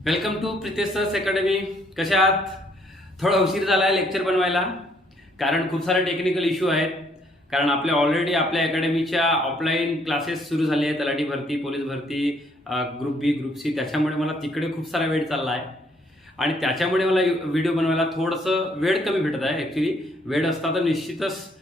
Welcome to Pritesh सर्स academy. कशा आहात? थोडा उशीर झाला आहे लेक्चर बनवायला, कारण खूप सारे टेक्निकल इश्यू आहेत. कारण ऑलरेडी आपल्या अकॅडमीच्या ऑफलाईन क्लासेस सुरू झाले आहेत, तलाठी भरती, पोलीस भरती, ग्रुप बी, ग्रुप सी. त्याच्यामुळे मला तिकडे खूप सारा वेळ चालला आहे आणि त्याच्यामुळे मला व्हिडिओ बनवायला थोडंसं वेळ कमी भेटत आहे. ॲक्च्युली वेळ असता तर निश्चितच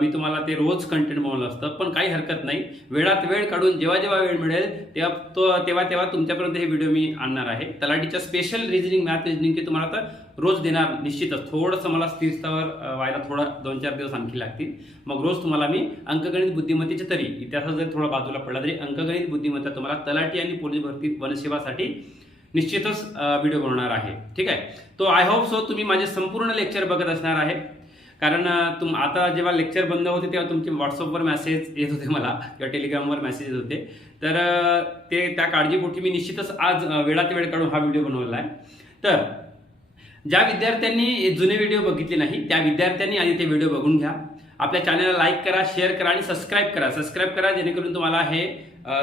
मी तुम्हाला ते रोज कंटेंट बनवलं असतं, पण काही हरकत नाही. वेळात वेळ काढून जेव्हा जेव्हा वेळ मिळेल तेव्हा तुमच्यापर्यंत हे व्हिडिओ मी आणणार आहे. तलाठीच्या स्पेशल रिजनिंग, मॅथ रिजनिंगचे तुम्हाला तर रोज देणार निश्चितच. थोडंसं मला स्थिरस्थावर व्हायला थोडा 2-4 दिवस आणखी लागतील. मग रोज तुम्हाला मी अंकगणित बुद्धिमत्तेचे, तरी इतिहास जरी थोडा बाजूला पडला तरी अंकगणित बुद्धिमत्ता तुम्हाला तलाठी आणि पोलीस भरती, वनसेवासाठी निश्चितच व्हिडिओ बनवणार आहे. ठीक आहे. तो आय होप सो तुम्ही माझे संपूर्ण लेक्चर बघत असणार आहे. कारण आता जेव्हा लेक्चर बंद होते तेव्हा तुमचे व्हॉट्सअपवर मेसेज येत होते मला, किंवा टेलिग्रामवर मेसेज येत होते. तर त्या काळजीपोटी मी निश्चितच आज वेळात वेळ काढून हा व्हिडिओ बनवला आहे. तर ज्या विद्यार्थ्यांनी जुने व्हिडिओ बघितले नाही त्या विद्यार्थ्यांनी आधी ते व्हिडिओ बघून घ्या. आपल्या चॅनलला लाईक करा, शेअर करा आणि सबस्क्राईब करा जेणेकरून तुम्हाला हे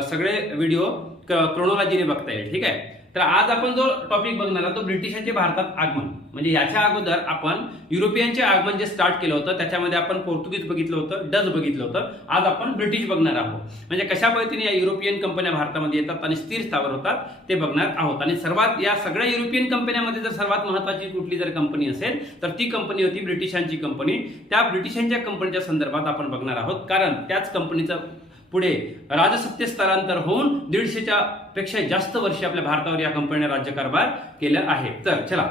सगळे व्हिडिओ क्रोनॉलॉजीने बघता येईल. ठीक आहे. तर आज आपण जो टॉपिक बघणार आहोत तो ब्रिटिशांचे भारतात आगमन. म्हणजे याच्या अगोदर आपण युरोपियनचे आगमन जे स्टार्ट केलं होतं त्याच्यामध्ये आपण पोर्तुगीज बघितलं होतं, डच बघितलं होतं. आज आपण ब्रिटिश बघणार आहोत. म्हणजे कशा पद्धतीने या युरोपियन कंपन्या भारतामध्ये येतात आणि स्थिर स्थावर होतात ते बघणार आहोत. आणि या सगळ्या युरोपियन कंपन्यांमध्ये जर सर्वात महत्त्वाची कुठली जर कंपनी असेल तर ती कंपनी होती ब्रिटिशांची कंपनी. त्या ब्रिटिशांच्या कंपनीच्या संदर्भात आपण बघणार आहोत, कारण त्याच कंपनीचं पुढे राजसत्ते स्थलांतर होऊन 150च्या पेक्षा जास्त वर्ष आपल्या भारतावर या कंपनीने राज्यकारभार केलं आहे. तर चला,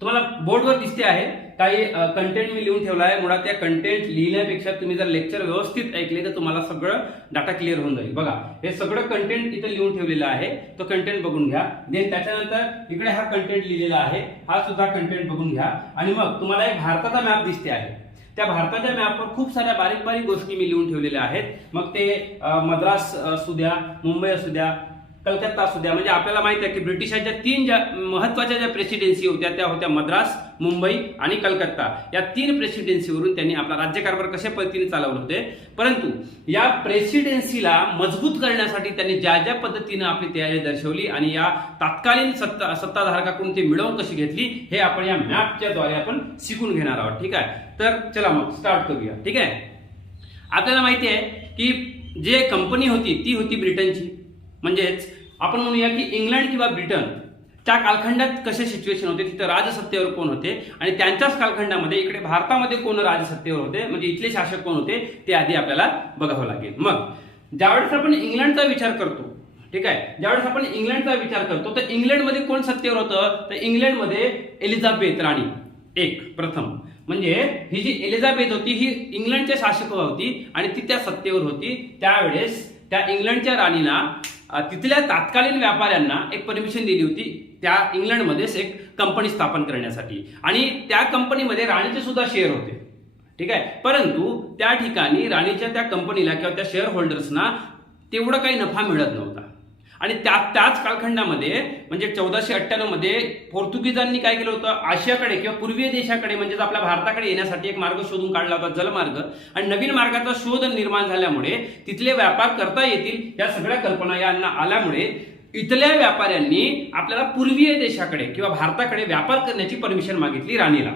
तुम्हाला बोर्डवर दिसते आहे काही कंटेंट मी लिहून ठेवला आहे. मुळात त्या कंटेंट लिहिण्यापेक्षा तुम्ही जर लेक्चर व्यवस्थित ऐकले तर तुम्हाला सगळं डाटा क्लिअर होऊन जाईल. बघा, हे सगळं कंटेंट इथे लिहून ठेवलेलं आहे. तो कंटेंट बघून घ्या. देन त्याच्यानंतर इकडे हा कंटेंट लिहिलेला आहे, हा सुद्धा कंटेंट बघून घ्या. आणि मग तुम्हाला एक भारताचा मॅप दिसते आहे. त्या भारताच्या मॅपवर खूप साऱ्या बारीक बारीक गोष्टी मी लिहून ठेवलेल्या आहेत. मग ते मद्रास असू द्या, मुंबई असू द्या, कलकत्ता असू द्या. म्हणजे आपल्याला माहिती आहे की ब्रिटिशांच्या 3 ज्या महत्वाच्या ज्या प्रेसिडेन्सी होत्या त्या होत्या मद्रास, मुंबई आणि कलकत्ता. या 3 प्रेसिडेन्सीवरून त्यांनी आपला राज्यकारभार कशा पद्धतीने चालवले होते. परंतु या प्रेसिडेन्सीला मजबूत करण्यासाठी त्यांनी ज्या ज्या पद्धतीने आपली तयारी दर्शवली आणि या तात्कालीन सत्ताधारकाकडून ती मिळवून कशी घेतली हे आपण या मॅपच्या द्वारे आपण शिकून घेणार आहोत. ठीक आहे. तर चला मग स्टार्ट करूया. ठीक आहे. आपल्याला माहिती आहे की जे कंपनी होती ती होती ब्रिटनची. म्हणजेच आपण म्हणूया की इंग्लंड किंवा ब्रिटन त्या कालखंडात कसे सिच्युएशन होते, तिथं राजसत्तेवर कोण होते आणि त्यांच्याच कालखंडामध्ये इकडे भारतामध्ये कोण राजसत्तेवर होते, म्हणजे इथले शासक कोण होते ते आधी आपल्याला बघावं लागेल. मग ज्यावेळेस आपण इंग्लंडचा विचार करतो, ठीक आहे, ज्यावेळेस आपण इंग्लंडचा विचार करतो तर इंग्लंडमध्ये कोण सत्तेवर होतं, तर इंग्लंडमध्ये एलिझाबेथ राणी एक प्रथम. म्हणजे ही जी एलिझाबेथ होती ही इंग्लंडच्या शासक होती आणि ती त्या सत्तेवर होती. त्यावेळेस त्या इंग्लंडच्या राणीला तिथल्या तात्कालीन व्यापाऱ्यांना एक परमिशन दिली होती त्या इंग्लंडमध्येच एक कंपनी स्थापन करण्यासाठी. आणि त्या कंपनीमध्ये राणीचे सुद्धा शेअर होते. ठीक आहे. परंतु त्या ठिकाणी राणीच्या त्या कंपनीला किंवा त्या शेअर होल्डर्सना तेवढं काही नफा मिळत नव्हता. आणि त्याच कालखंडामध्ये म्हणजे 1498 मध्ये पोर्तुगीजांनी काय केलं होतं, आशियाकडे किंवा पूर्वीय देशाकडे म्हणजेच आपल्या भारताकडे येण्यासाठी एक मार्ग शोधून काढला होता, जलमार्ग. आणि नवीन मार्गाचा शोध निर्माण झाल्यामुळे तिथले व्यापार करता येतील या सगळ्या कल्पना यांना आल्यामुळे इथल्या व्यापाऱ्यांनी आपल्याला पूर्वीय देशाकडे किंवा भारताकडे व्यापार करण्याची परमिशन मागितली राणीला.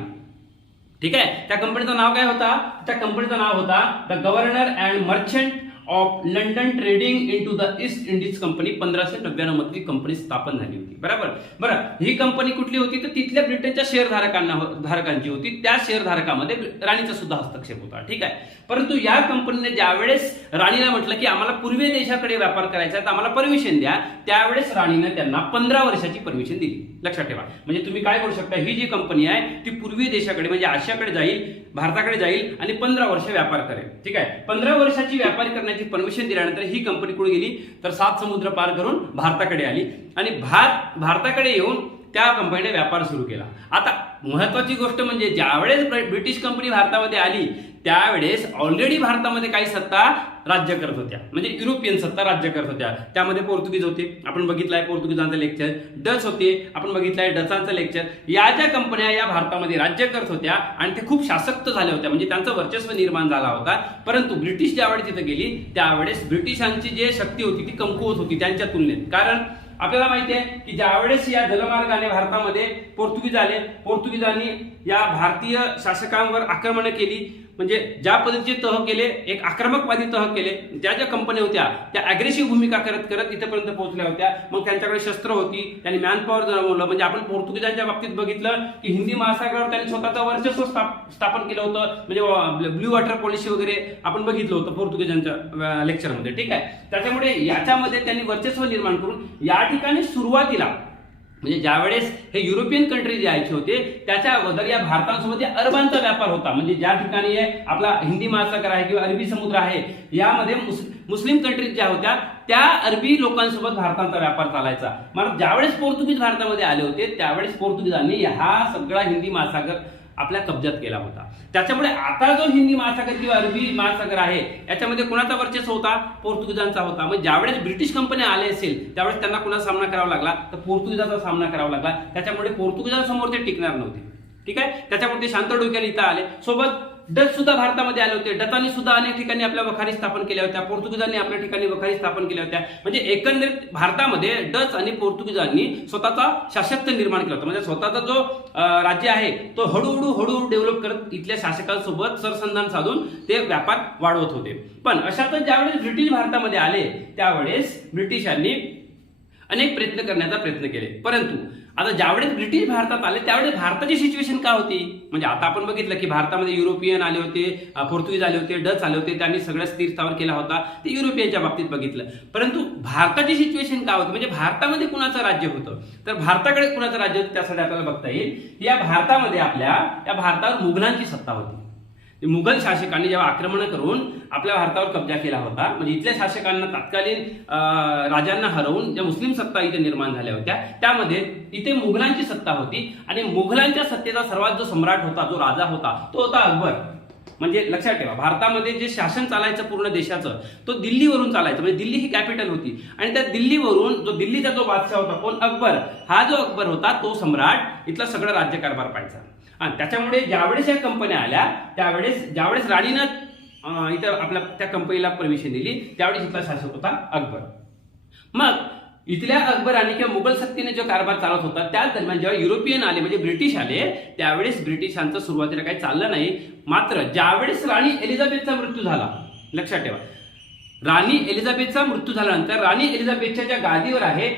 ठीक आहे. त्या कंपनीचं नाव काय होता, त्या कंपनीचं नाव होता the governor and merchant of London trading into the east Indies company. 1599 मध्ये कंपनी स्थापन झाली होती. बरं, ही कंपनी कुठली होती तर तिथल्या ब्रिटनच्या धारकांची होती. त्या शेअरधारकामध्ये राणीचा सुद्धा हस्तक्षेप होता. ठीक आहे. परंतु या कंपनीने ज्यावेळेस राणीला म्हटलं की आम्हाला पूर्वीय देशाकडे व्यापार करायचा आहे तर आम्हाला परमिशन द्या, त्यावेळेस राणीने त्यांना 15 वर्षाची परमिशन दिली. लक्षात ठेवा. म्हणजे तुम्ही काय करू शकता, ही जी कंपनी आहे ती पूर्वीय देशाकडे म्हणजे आशियाकडे जाईल, भारताकडे जाईल आणि 15 वर्ष व्यापार करेल. ठीक आहे. 15 वर्षाची व्यापार करण्याची परमिशन दिल्यानंतर ही कंपनी कुठे गेली तर 7 समुद्र पार करून भारताकडे आली आणि भारताकडे येऊन त्या कंपनीने व्यापार सुरू केला. आता महत्वाची गोष्ट म्हणजे ज्यावेळेस ब्रिटिश कंपनी भारतामध्ये आली त्यावेळेस ऑलरेडी भारतामध्ये काही सत्ता राज्य करत होत्या, म्हणजे युरोपियन सत्ता राज्य करत होत्या. त्यामध्ये पोर्तुगीज होते, आपण बघितलंय पोर्तुगीजांचं लेक्चर. डच होते, आपण बघितलंय डचांचं लेक्चर. या ज्या कंपन्या या भारतामध्ये राज्य करत होत्या आणि ते खूप शासक्त झाल्या होत्या, म्हणजे त्यांचं वर्चस्व निर्माण झाला होता. परंतु ब्रिटिश ज्यावेळेस तिथे गेली त्यावेळेस ब्रिटिशांची जी शक्ती होती ती कमकुवत होती त्यांच्या तुलनेत. कारण आपल्याला माहिती आहे की ज्यावेळेस या जलमार्गाने भारतामध्ये पोर्तुगीज आले, पोर्तुगीजांनी या भारतीय शासकांवर आक्रमण केली, म्हणजे ज्या पद्धतीचे तह केले, एक आक्रमकवादी तह केले, त्या ज्या कंपन्या होत्या त्या अग्रेसिव्ह भूमिका करत करत इथेपर्यंत पोहोचल्या होत्या. मग त्यांच्याकडे शस्त्र होती, त्यांनी मॅनपॉवर जमवलं. म्हणजे आपण पोर्तुगीजांच्या बाबतीत बघितलं की हिंदी महासागरावर त्यांनी स्वतःचं वर्चस्व स्थापन केलं होतं. म्हणजे ब्ल्यू वॉटर पॉलिसी वगैरे आपण बघितलं होतं पोर्तुगीजांच्या लेक्चरमध्ये. ठीक आहे, त्याच्यामुळे याच्यामध्ये त्यांनी वर्चस्व निर्माण करून या ठिकाणी सुरुवातीला म्हणजे ज्यावेळेस हे युरोपियन कंट्री जे यायचे होते त्याच्या अगोदर या भारतासोबत या अरबांचा व्यापार होता. म्हणजे ज्या ठिकाणी आपला हिंदी महासागर आहे किंवा अरबी समुद्र आहे, यामध्ये मुस्लिम कंट्रीज ज्या होत्या त्या अरबी लोकांसोबत भारताचा व्यापार चालायचा. मग ज्यावेळेस पोर्तुगीज भारतामध्ये आले होते त्यावेळेस पोर्तुगीजांनी हा सगळा हिंदी महासागर आपल्या कब्जात केला होता. त्याच्यामुळे आता जो हिंदी महासागर किंवा अरबी महासागर आहे याच्यामध्ये कोणाचा वर्चस्व होता? पोर्तुगीजांचा होता. मग ज्यावेळेस ब्रिटिश कंपन्या आले असेल त्यावेळेस त्यांना कोणाचा सामना करावा लागला? तर पोर्तुगीजाचा सामना करावा लागला. त्याच्यामुळे पोर्तुगीजांसमोर ते टिकणार नव्हते. ठीक आहे, त्याच्यामुळे ते शांत डोक्याने इथं आले. सोबत डच सुद्धा भारतामध्ये आले होते. डचांनी सुद्धा अनेक ठिकाणी आपल्या वखारी स्थापन केल्या होत्या, पोर्तुगीजांनी आपल्या ठिकाणी वखारी स्थापन केल्या होत्या. म्हणजे एकंदरीत भारतामध्ये डच आणि पोर्तुगीजांनी स्वतःचा शासकत्व निर्माण केलं होतं. म्हणजे स्वतःचा जो राज्य आहे तो हळूहळू डेव्हलप करत इथल्या शासकांसोबत सरसंधान साधून ते व्यापार वाढवत होते. पण अशातच ज्यावेळेस ब्रिटिश भारतामध्ये आले त्यावेळेस ब्रिटिशांनी अनेक प्रयत्न करण्याचा प्रयत्न केले. परंतु आता ज्यावेळेस ब्रिटिश भारतात आले त्यावेळेस भारताची सिच्युएशन काय होती? म्हणजे आता आपण बघितलं की भारतामध्ये युरोपियन आले होते, पोर्तुगीज आले होते, डच आले होते, त्यांनी सगळं स्थिर स्थावर केला होता. ते युरोपियनच्या बाबतीत बघितलं. परंतु भारताची सिच्युएशन काय होती? म्हणजे भारतामध्ये कुणाचं राज्य होतं? तर भारताकडे कुणाचं राज्य होतं त्यासाठी आपल्याला बघता येईल. या भारतामध्ये या भारतावर मुघलांची सत्ता होती. मुघल शासकांनी जेव्हा आक्रमण करून आपल्या भारतावर कब्जा केला होता, म्हणजे इथल्या शासकांना तत्कालीन राजांना हरवून ज्या मुस्लिम सत्ता इथे निर्माण झाल्या होत्या त्यामध्ये इथे मुघलांची सत्ता होती. आणि मुघलांच्या सत्तेचा सर्वात जो सम्राट होता, जो राजा होता, तो होता अकबर. म्हणजे लक्षात ठेवा, भारतामध्ये जे शासन चालायचं पूर्ण देशाचं तो दिल्लीवरून चालायचं. म्हणजे दिल्ली ही कॅपिटल होती आणि त्या दिल्लीवरून जो दिल्लीचा जो बादशाह होता कोण? अकबर. हा जो अकबर होता तो सम्राट इथला सगळं राज्यकारभार पाहायचा. आणि त्याच्यामुळे ज्यावेळेस या कंपन्या आल्या ज्यावेळेस राणीनं इथं आपल्या त्या कंपनीला परमिशन दिली त्यावेळेस इथला शासक होता अकबर. मग इथल्या अकबराने किंवा मुघल सत्तेने जो कारभार चालत होता त्याच दरम्यान जेव्हा युरोपियन आले म्हणजे ब्रिटिश आले त्यावेळेस ब्रिटिशांचं सुरुवातीला काही चाललं नाही. मात्र ज्यावेळेस राणी एलिझाबेथचा मृत्यू झाला, लक्षात ठेवा, राणी एलिझाबेथचा मृत्यू झाल्यानंतर राणी एलिझाबेथच्या ज्या गादीवर आहे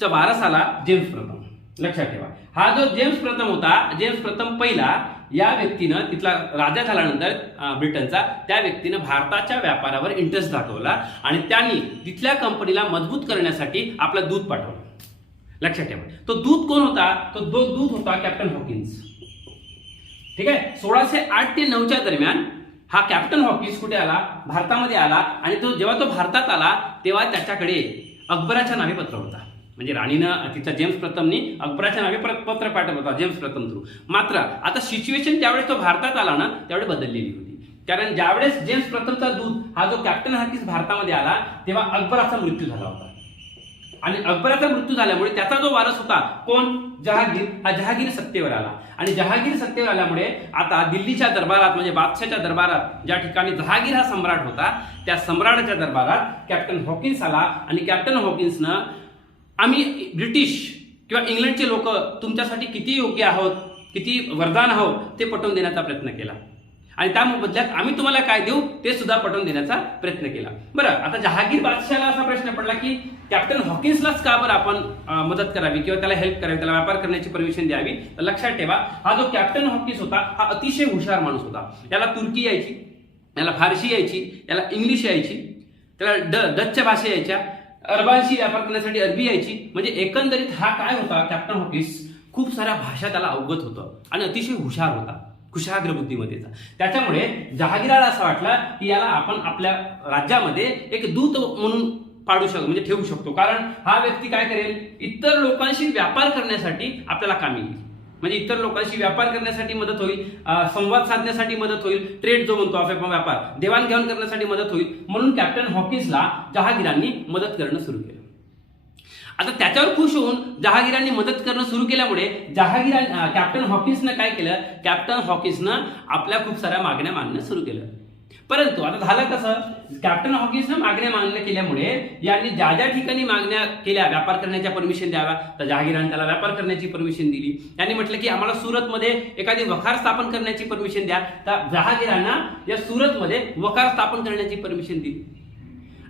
त्या वारस आला जेम्स प्रथम. लक्षात ठेवा, हा जो जेम्स प्रथम होता, जेम्स प्रथम पहिला, या व्यक्तीनं तिथला राजा झाल्यानंतर ब्रिटनचा त्या व्यक्तीनं भारताच्या व्यापारावर इंटरेस्ट दाखवला आणि त्यांनी तिथल्या कंपनीला मजबूत करण्यासाठी आपलं दूत पाठवलं. लक्षात ठेवा, तो दूत कोण होता? तो दूत होता कॅप्टन हॉकिन्स. ठीक आहे, 1608 ते 9च्या दरम्यान हा कॅप्टन हॉकिन्स कुठे आला? भारतामध्ये आला. आणि जेव्हा तो भारतात आला तेव्हा त्याच्याकडे अकबराच्या नावे पत्र होता. म्हणजे राणीनं तिथल्या जेम्स प्रथमनी अकबराच्या नावे पत्र पाठवलं होता जेम्स प्रथम थ्रू. मात्र आता सिच्युएशन ज्यावेळेस तो भारतात आला ना त्यावेळेस बदललेली होती. कारण ज्यावेळेस जेम्स प्रथमचा दूत हा जो कॅप्टन हॉकिन्स भारतामध्ये आला तेव्हा अकबराचा मृत्यू झाला होता. आणि अकबराचा मृत्यू झाल्यामुळे त्याचा जो वारस होता कोण? जहागीर. हा जहागीर सत्तेवर आला. आणि जहागीर सत्तेवर आल्यामुळे आता दिल्लीच्या दरबारात म्हणजे बादशाहच्या दरबारात ज्या ठिकाणी जहागीर हा सम्राट होता त्या सम्राटाच्या दरबारात कॅप्टन हॉकिन्स आला. आणि कॅप्टन हॉकिन्सनं आम्ही ब्रिटिश किंवा इंग्लंडचे लोक तुमच्यासाठी किती योग्य आहोत, किती वरदान आहोत ते पटवून देण्याचा प्रयत्न केला. आणि त्या बदल्यात आम्ही तुम्हाला काय देऊ ते सुद्धा पटवून देण्याचा प्रयत्न केला. बरं, आता जहागीर बादशाहला असा प्रश्न पडला की कॅप्टन हॉकिन्सलाच का बरं आपण मदत करावी किंवा त्याला हेल्प करावी, त्याला व्यापार करण्याची परमिशन द्यावी? तर लक्षात ठेवा, हा जो कॅप्टन हॉकिन्स होता हा अतिशय हुशार माणूस होता. याला तुर्की यायची, याला फारशी यायची, याला इंग्लिश यायची, त्याला डचच्या भाषा यायच्या, अरबांशी व्यापार करण्यासाठी अरबी यायची. म्हणजे एकंदरीत हा काय होता? कॅप्टन हॉकिन्स खूप साऱ्या भाषा त्याला अवगत होतं आणि अतिशय हुशार होता, कुशाग्र बुद्धिमत्तेचा. त्याच्यामुळे जहागीराला असं वाटलं की याला आपण आपल्या राज्यामध्ये एक दूत म्हणून पाडू शकतो, म्हणजे ठेवू शकतो. कारण हा व्यक्ती काय करेल? इतर लोकांशी व्यापार करण्यासाठी आपल्याला कामी येईल. म्हणजे इतर लोकांशी व्यापार करण्यासाठी मदत होईल, संवाद साधण्यासाठी मदत होईल, ट्रेड जो म्हणतो आपण व्यापार, देवाणघेवाण करण्यासाठी मदत होईल. म्हणून कॅप्टन हॉकिन्सला जहागीरांनी मदत करणं सुरू केलं. आता त्याच्यावर खुश होऊन जहागीरांनी मदत करणं सुरू केल्यामुळे कॅप्टन हॉकिन्सनं काय केलं? कॅप्टन हॉकिन्सनं आपल्या खूप साऱ्या मागण्या मांडणं सुरू केलं. परंतु आता झालं कसं, कॅप्टन हॉकिन्सनं मागण्या केल्यामुळे यांनी ज्या ज्या ठिकाणी मागण्या केल्या व्यापार करण्याच्या परमिशन द्याव्या, तर जहागीरांनी त्याला व्यापार करण्याची परमिशन दिली. त्यांनी म्हटलं की आम्हाला सुरतमध्ये एखादी वखार स्थापन करण्याची परमिशन द्या, तर जहागीरांना या सुरतमध्ये वखार स्थापन करण्याची परमिशन दिली.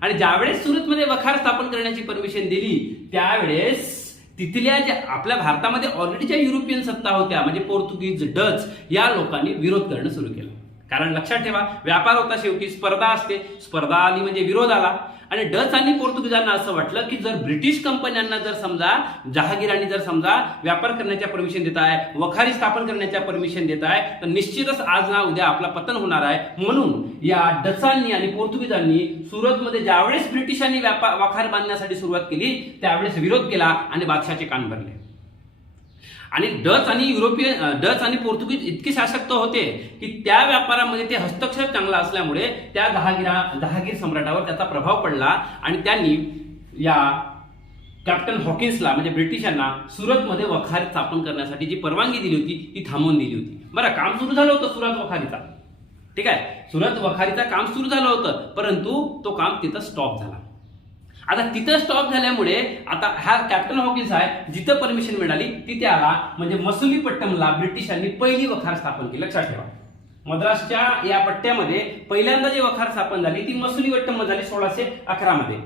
आणि ज्यावेळेस सुरतमध्ये वखार स्थापन करण्याची परमिशन दिली त्यावेळेस तिथल्या ज्या आपल्या भारतामध्ये ऑलरेडी ज्या युरोपियन सत्ता होत्या म्हणजे पोर्तुगीज, डच या लोकांनी विरोध करणं सुरू केलं. कारण लक्षात ठेवा, व्यापार होता, शेवटी स्पर्धा असते, स्पर्धा आली म्हणजे विरोध आला. आणि डच आणि पोर्तुगीजांना असं वाटलं की जर ब्रिटिश कंपन्यांना जर समजा जहागीरांनी जर समजा व्यापार करण्याच्या परमिशन देत आहे, वखारी स्थापन करण्याच्या परमिशन देत आहे, तर निश्चितच आज ना उद्या आपला पतन होणार आहे. म्हणून या डचांनी आणि पोर्तुगीजांनी सुरतमध्ये ज्यावेळेस ब्रिटिशांनी वखार बांधण्यासाठी सुरुवात केली त्यावेळेस विरोध केला आणि बादशाहचे कान भरले. आणि डच आणि पोर्तुगीज इतके शासक होते की त्या व्यापारामध्ये ते हस्तक्षेप चांगला असल्यामुळे त्या जहागीर सम्राटावर त्याचा प्रभाव पडला आणि त्यांनी या कॅप्टन हॉकिन्सला म्हणजे ब्रिटिशांना सुरतमध्ये वखार स्थापन करण्यासाठी जी परवानगी दिली होती ती थांबवून दिली होती. बरं, काम सुरू झालं होतं सुरत वखारीचा, ठीक आहे, सुरत वखारीचा काम सुरू झालं होतं, परंतु तो काम तिथं स्टॉप झाला. आता तिथं स्टॉप झाल्यामुळे आता हा कॅप्टन हॉकिन्स आहे, जिथं परमिशन मिळाली तिथे आला. म्हणजे मसुलीपट्टमला ब्रिटिशांनी पहिली वखार स्थापन केली. लक्षात ठेवा, मद्रासच्या या पट्ट्यामध्ये पहिल्यांदा जी वखार स्थापन झाली ती मसुलीपट्टम झाली 1611 मध्ये.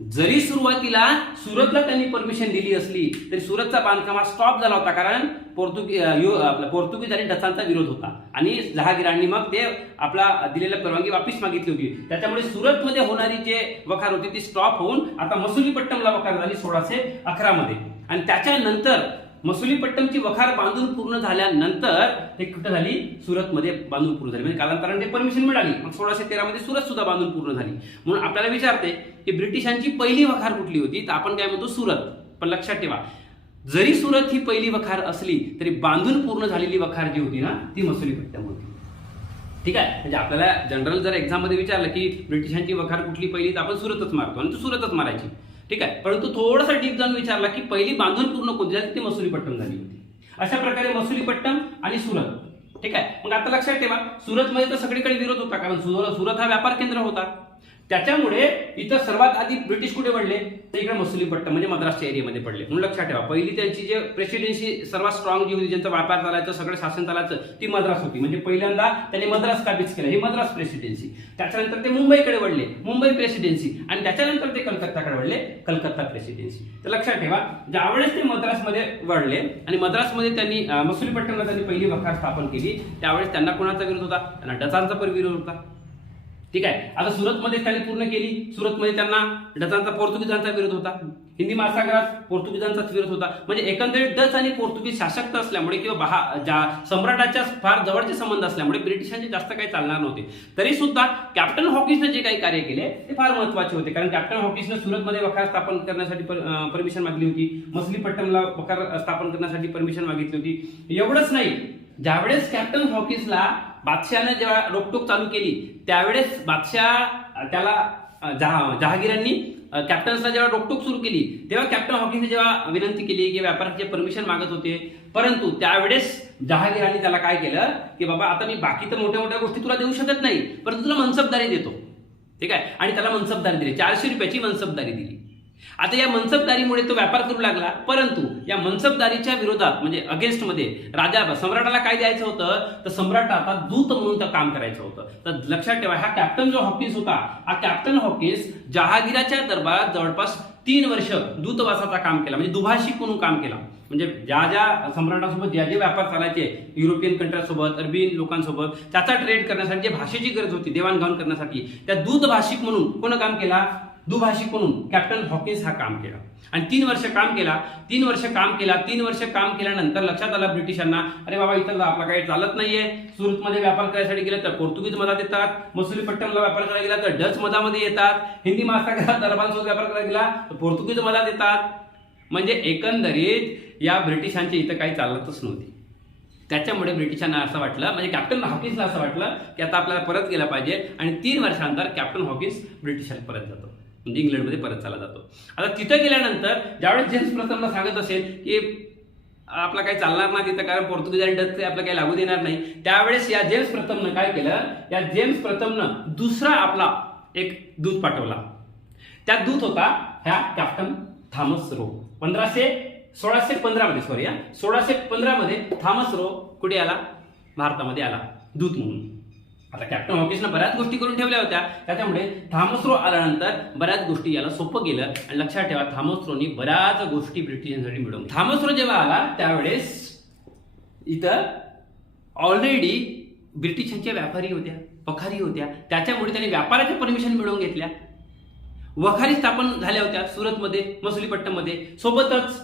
जरी सुरुवातीला सुरतला त्यांनी परमिशन दिली असली तरी सुरतचा बांधकाम स्टॉप झाला होता, कारण पोर्तुगीज आणि डचांचा विरोध होता आणि जहागीरांनी मग ते आपला दिलेली परवानगी वापस मागितली होती. त्याच्यामुळे सुरतमध्ये होणारी जे वखार होती ती स्टॉप होऊन आता मसुलीपट्टमला वखार झाली 1611 मध्ये. आणि त्याच्यानंतर मसुलीपट्टमची वखार बांधून पूर्ण झाल्यानंतर ते कुठं झाली, सुरतमध्ये बांधून पूर्ण झाली. म्हणजे कालांतराने परमिशन मिळाली. मग 1613 मध्ये सुरत सुद्धा बांधून पूर्ण झाली. म्हणून आपल्याला विचारते की ब्रिटिशांची पहिली वखार कुठली होती, तर आपण काय म्हणतो सुरत. पण लक्षात ठेवा, जरी सुरत ही पहिली वखार असली तरी बांधून पूर्ण झालेली वखार जी होती ना ती मसुलीपट्टम होती. ठीक आहे, म्हणजे आपल्याला जनरल जर एक्झाम मध्ये विचारलं की ब्रिटिशांची वखार कुठली पहिली, तर आपण सुरतच मारतो आणि सुरतच मारायची, ठीक आहे. परंतु थोडासा डीप जाऊन विचारला की पहिली बांधून पूर्ण कोणती झाली, ती मसुलीपट्टम झाली होती. अशा प्रकारे मसुलीपट्टम आणि सुरत, ठीक आहे. मग आता लक्षात ठेवा, सुरतमध्ये तर सगळीकडे विरोध होता, कारण सुरत हा व्यापार केंद्र होता. त्याच्यामुळे इथं सर्वात आधी ब्रिटिश कुठे पडले, तर इकडे मसुलीपट्टम म्हणजे मद्रासच्या एरियामध्ये पडले. म्हणून लक्षात ठेवा, पहिली त्यांची जे प्रेसिडेन्सी सर्वात स्ट्रॉंग जी होती, ज्यांचा व्यापार चालायचं, सगळं शासन चालायचं, ती मद्रास होती. म्हणजे पहिल्यांदा त्यांनी मद्रास काबीज केलं, ही मद्रास प्रेसिडेन्सी. त्याच्यानंतर ते मुंबईकडे वळले, मुंबई प्रेसिडेन्सी. आणि त्याच्यानंतर ते कलकत्ताकडे वळले, कलकत्ता प्रेसिडेन्सी. तर लक्षात ठेवा, ज्यावेळेस ते मद्रासमध्ये वळले आणि मद्रासमध्ये त्यांनी मसुलीपट्टमला त्यांनी पहिली वखार स्थापन केली, त्यावेळेस त्यांना कोणाचा विरोध होता, त्यांना डचांचा पण विरोध होता. ठीक आहे. आता सुरतमध्ये त्यांनी पूर्ण केली, सुरतमध्ये त्यांना डचांचा, पोर्तुगीजांचा विरोध होता. हिंदी महासागरात पोर्तुगीजांचाच विरोध होता. म्हणजे एकंदरीत डच आणि पोर्तुगीज शासक असल्यामुळे किंवा सम्राटाच्या फार जवळचे संबंध असल्यामुळे ब्रिटिशांचे जास्त काही चालणार नव्हते. तरी सुद्धा कॅप्टन हॉकिन्सने जे काही कार्य केले ते फार महत्वाचे होते. कारण कॅप्टन हॉकिन्सने सुरतमध्ये वखार स्थापन करण्यासाठी परमिशन मागली होती, मसुलीपट्टमला वखार स्थापन करण्यासाठी परमिशन मागितली होती. एवढंच नाही, ज्यावेळेस कॅप्टन हॉकिन्सला बादशहाने जेव्हा रोकटोक चालू केली त्यावेळेस बादशाह त्याला जहागीरांनी कॅप्टन्सला जेव्हा रोकटोक सुरू केली तेव्हा कॅप्टन हॉकिन्सने जेव्हा विनंती केली की व्यापाराचे परमिशन मागत होते, परंतु त्यावेळेस जहागीरांनी त्याला काय केलं की बाबा आता मी बाकी तर मोठ्या मोठ्या गोष्टी तुला देऊ शकत नाही, परंतु तुला मनसबदारी देतो, ठीक आहे. आणि त्याला मनसबदारी दिली, 400 रुपयाची मनसबदारी दिली. आता या मनसबदारीमुळे तो व्यापार करू लागला, परंतु या मनसबदारीच्या विरोधात म्हणजे अगेन्स्ट मध्ये राजा सम्राटाला काय द्यायचं होतं, तर सम्राट आता दूत म्हणून तर काम करायचं होतं. तर लक्षात ठेवा, हा कॅप्टन जो हॉकिन्स होता, हा कॅप्टन हॉकिन्स जहागीराच्या दरबारात जवळपास 3 वर्ष दूतवासाचा काम केला, म्हणजे दुभाषिक म्हणून काम केला. म्हणजे ज्या सम्राटासोबत जे व्यापार चालायचे युरोपियन कंट्रीसोबत, अरबी लोकांसोबत, त्याचा ट्रेड करण्यासाठी जे भाषेची गरज होती देवाणघेवाण करण्यासाठी, त्या दूत भाषिक म्हणून कोण काम केला, दुभाषिक म्हणून कॅप्टन हॉकिन्स हा काम केला. आणि 3 वर्ष काम केला. 3 वर्ष काम केल्यानंतर लक्षात आलं ब्रिटिशांना, अरे बाबा इथं आपला काही चालत नाहीये. सुरतमध्ये व्यापार करायसाठी गेलं तर पोर्तुगीज मधात येतात, मसुलीपट्टमला व्यापार करायला गेला तर डच मधामध्ये येतात, हिंदी महासागरात दरबारांसोबत व्यापार करायला गेला तर पोर्तुगीज मधात येतात. म्हणजे एकंदरीत या ब्रिटिशांची इथं काही चालतच नव्हती. त्याच्यामुळे ब्रिटिशांना असं वाटलं, म्हणजे कॅप्टन हॉकिन्सला असं वाटलं की आता आपल्याला परत गेला पाहिजे. आणि 3 वर्षानंतर कॅप्टन हॉकिन्स ब्रिटिशांना परत जातो, म्हणजे इंग्लंडमध्ये परत चालला जातो. आता तिथे गेल्यानंतर ज्यावेळेस जेम्स प्रथमला सांगत असेल की आपला काही चालणार नाही तिथं, कारण पोर्तुगीज आणि डच आपलं काही लागू देणार नाही. त्यावेळेस या जेम्स प्रथमनं काय केलं, या जेम्स प्रथमनं दुसरा आपला एक दूत पाठवला. त्या दूत होता ह्या कॅप्टन थॉमस रो. 1615 मध्ये 1615 मध्ये थॉमस रो कुठे आला, भारतामध्ये आला दूत म्हणून. आता कॅप्टन हॉकिन्सनं बऱ्याच गोष्टी करून ठेवल्या होत्या, त्याच्यामुळे थॉमस रो आल्यानंतर बऱ्याच गोष्टी याला सोपं गेलं. आणि लक्षात ठेवा, थॉमस रोनी बऱ्याच गोष्टी ब्रिटिशांसाठी मिळवून. थॉमस रो जेव्हा आला त्यावेळेस इथं ऑलरेडी ब्रिटिशांच्या व्यापारी होत्या, वखारी होत्या, त्याच्यामुळे त्यांनी व्यापाराच्या परमिशन मिळवून घेतल्या. वखारी स्थापन झाल्या होत्या सुरतमध्ये, मसुलीपट्टममध्ये. सोबतच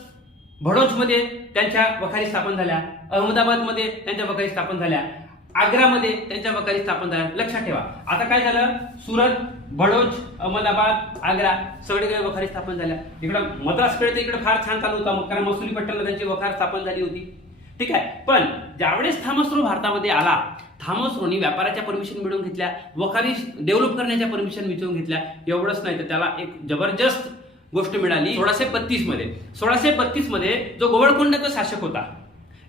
भडोजमध्ये त्यांच्या वखारी स्थापन झाल्या, अहमदाबादमध्ये त्यांच्या वखारी स्थापन झाल्या, आग्रामध्ये त्यांच्या वखारी स्थापन झाल्या. लक्षात ठेवा, आता काय झालं, सुरत, भडोज, अहमदाबाद, आग्रा सगळीकडे वखारी स्थापन झाल्या. इकडं मद्रासकडे तर इकडे फार छान चालू होता, मग कारण मसुलीपट्टमला त्यांची वखार स्थापन झाली होती. ठीक आहे, पण ज्यावेळेस थॉमस रो भारतामध्ये आला, थॉमस रोनी व्यापाराच्या परमिशन मिळवून घेतल्या, वखारी डेव्हलप करण्याच्या परमिशन मिळवून घेतल्या. एवढंच नाही तर त्याला एक जबरदस्त गोष्ट मिळाली 1632 मध्ये. 1632 मध्ये जो गोवळकोंडाचा शासक होता,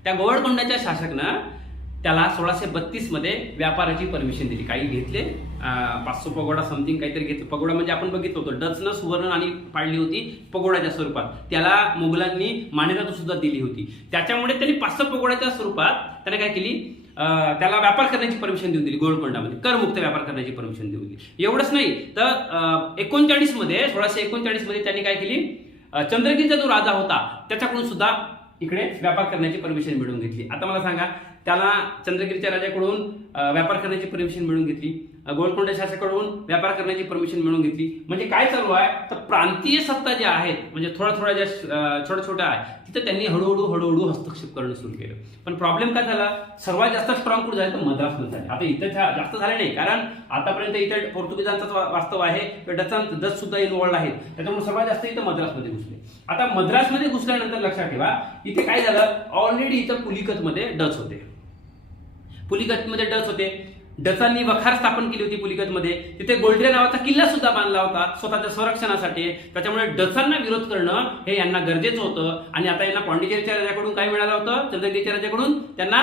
त्या गोवळकोंडाच्या शासकनं त्याला 1632 मध्ये व्यापाराची परमिशन दिली. काही घेतले 500 पगोडा समथिंग काहीतरी घेतलं. पगोडा म्हणजे आपण बघितलं होतं, डचनं सुवर्ण आणि पाडली होती पगोडाच्या स्वरूपात. त्याला मुघलांनी मान्यता सुद्धा दिली होती. त्याच्यामुळे त्यांनी 500 पगोडाच्या स्वरूपात त्याने काय केली, त्याला व्यापार करण्याची परमिशन देऊन दिली. गोवळकोंडामध्ये करमुक्त व्यापार करण्याची परमिशन देऊन दिली. एवढंच नाही तर 39 मध्ये 1639 मध्ये त्यांनी काय केली, चंद्रगिरीचा जो राजा होता त्याच्याकडून सुद्धा इकडे व्यापार करण्याची परमिशन मिळवून घेतली. आता मला सांगा, त्याला चंद्रगिरीच्या राजाकडून व्यापार करण्याची परमिशन मिळवून घेतली, गोवळकोंडा शासकाकडून व्यापार करण्याची परमिशन मिळवून घेतली. म्हणजे काय चालू आहे, तर प्रांतीय सत्ता ज्या आहेत, म्हणजे थोड्या ज्या छोट्या छोट्या आहेत, तिथं त्यांनी हळूहळू हस्तक्षेप करणं सुरू केलं. पण प्रॉब्लेम काय झाला, सर्वात जास्त स्ट्रॉंग कुठे झाले तर मद्रासमध्ये झाले. आता इथं जास्त झाले नाही, कारण आतापर्यंत इथं पोर्तुगीजांचाच वास्तव आहे, डच सुद्धा इन्व्हॉल्ड आहेत, त्याच्यामुळे सर्वात जास्त इथं मद्रासमध्ये घुसले. आता मद्रासमध्ये घुसल्यानंतर लक्षात ठेवा, इथे काय झालं, ऑलरेडी इथं पुलिकतमध्ये डच होते. पुलिकतमध्ये डच होते. डचांनी वखार स्थापन केली होती पुलिकतमध्ये. तिथे गोल्ड्रे नावाचा किल्ला सुद्धा बांधला होता स्वतःच्या संरक्षणासाठी. त्याच्यामुळे डचांना विरोध करणं हे यांना गरजेचं होतं. आणि आता यांना पॉंडिचेरीच्या राजाकडून काय मिळालं होतं, चंद्रगिरीच्या राजाकडून त्यांना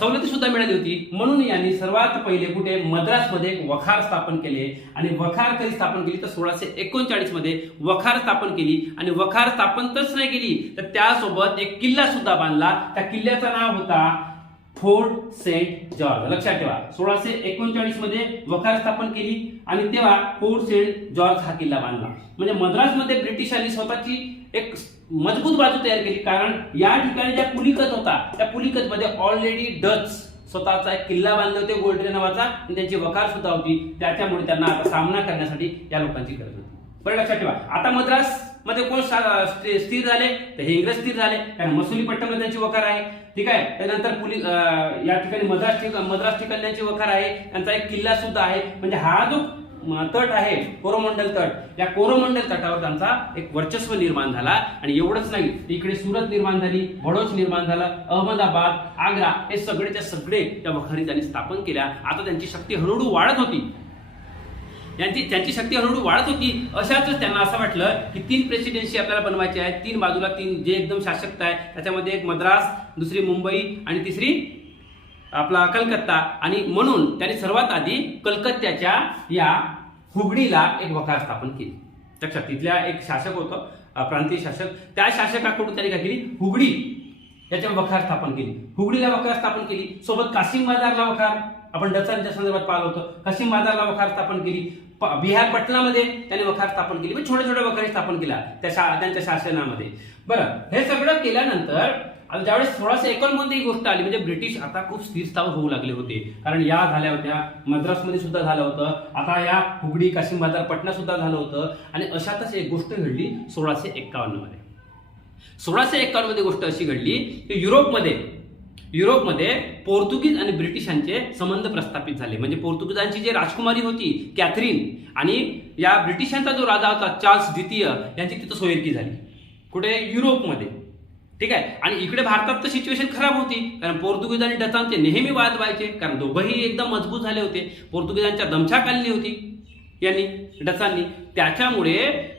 सवलती सुद्धा मिळाली होती. म्हणून यांनी सर्वात पहिले कुठे मद्रासमध्ये एक वखार स्थापन केले. आणि वखार कधी स्थापन केली तर 1639 मध्ये वखार स्थापन केली. आणि वखार स्थापनच नाही केली तर त्यासोबत एक किल्ला सुद्धा बांधला. त्या किल्ल्याचं नाव होता फोर्ट सेंट जॉर्ज. लक्षात ठेवा, 1639 मध्ये वखार स्थापन केली आणि तेव्हा फोर्ट सेंट जॉर्ज हा किल्ला बांधला. म्हणजे मद्रासमध्ये ब्रिटिशांनी स्वतःची एक मजबूत बाजू तयार केली. कारण या ठिकाणी ज्या पुलिकत होता, त्या पुलिकत मध्ये ऑलरेडी डच स्वतःचा एक किल्ला बांधले होते गोल्ड्रे नावाचा, आणि त्यांची वखार सुद्धा होती. त्याच्यामुळे त्यांना आता सामना करण्यासाठी या लोकांची गरज होती. बरं लक्षात ठेवा, आता मद्रास मध्ये कोण स्थिर झाले तर हे इंग्रज स्थिर झाले, कारण मसुलीपट्टमला त्यांची वखार आहे. ठीक आहे, त्यानंतर या ठिकाणी मद्रास ठिकाणी त्यांची वखार आहे, त्यांचा एक किल्ला सुद्धा आहे. म्हणजे हा जो तट आहे कोरोमंडल तट, या कोरोमंडल तटावर त्यांचा एक वर्चस्व निर्माण झाला. आणि एवढंच नाही, इकडे सुरत निर्माण झाली, भडोच निर्माण झालं, अहमदाबाद, आग्रा हे सगळेच्या सगळे त्या वखारी त्यांनी स्थापन केल्या. आता त्यांची शक्ती हळूहळू वाढत होती. त्यांची शक्ती हळूहळू वाढत होती. अशातच त्यांना असं वाटलं की 3 प्रेसिडेन्सी आपल्याला बनवायची आहे. 3 बाजूला 3 जे एकदम शासक आहे, त्याच्यामध्ये एक मद्रास, दुसरी मुंबई आणि तिसरी आपला कलकत्ता. आणि म्हणून त्यांनी सर्वात आधी कलकत्त्याच्या या हुगडीला एक वखार स्थापन केली. लक्षात, तिथल्या एक शासक होतं प्रांतीय शासक, त्या शासकाकडून त्यांनी काय केली, हुगडी याच्या वखार स्थापन केली. हुगडीला वखार स्थापन केली. सोबत कासिम बाजारला वखार, आपण डचांच्या संदर्भात पाहिलं होतं, कासिम बाजारला वखार स्थापन केली. बिहार पटनामध्ये त्यांनी वखार स्थापन केली. म्हणजे छोट्या छोट्या वखारी स्थापन केल्या त्यांच्या शासनामध्ये. बरं, हे सगळं केल्यानंतर ज्यावेळेस 1651 मध्ये ही गोष्ट आली, म्हणजे ब्रिटिश आता खूप स्थिरस्थावर होऊ लागले होते. कारण या झाल्या होत्या, मद्रासमध्ये सुद्धा झालं होतं, आता या हुगडी, कासिम बाजार, पटना सुद्धा झालं होतं. आणि अशातच एक गोष्ट घडली 1651 मध्ये. 1651 मध्ये गोष्ट अशी घडली की युरोपमध्ये पोर्तुगीज आणि ब्रिटिशांचे संबंध प्रस्थापित झाले. म्हणजे पोर्तुगीजांची जी राजकुमारी होती कॅथरीन आणि या ब्रिटिशांचा जो राजा होता चार्ल्स द्वितीय यांची तिथं सोयरकी झाली. कुठे, युरोपमध्ये. ठीक आहे, आणि इकडे भारतात तर सिच्युएशन खराब होती, कारण पोर्तुगीज आणि डचांचे नेहमी वाद व्हायचे, कारण दोघंही एकदम मजबूत झाले होते. पोर्तुगीजांच्या दमछाक आणली होती यांनी, डचांनी. त्याच्यामुळे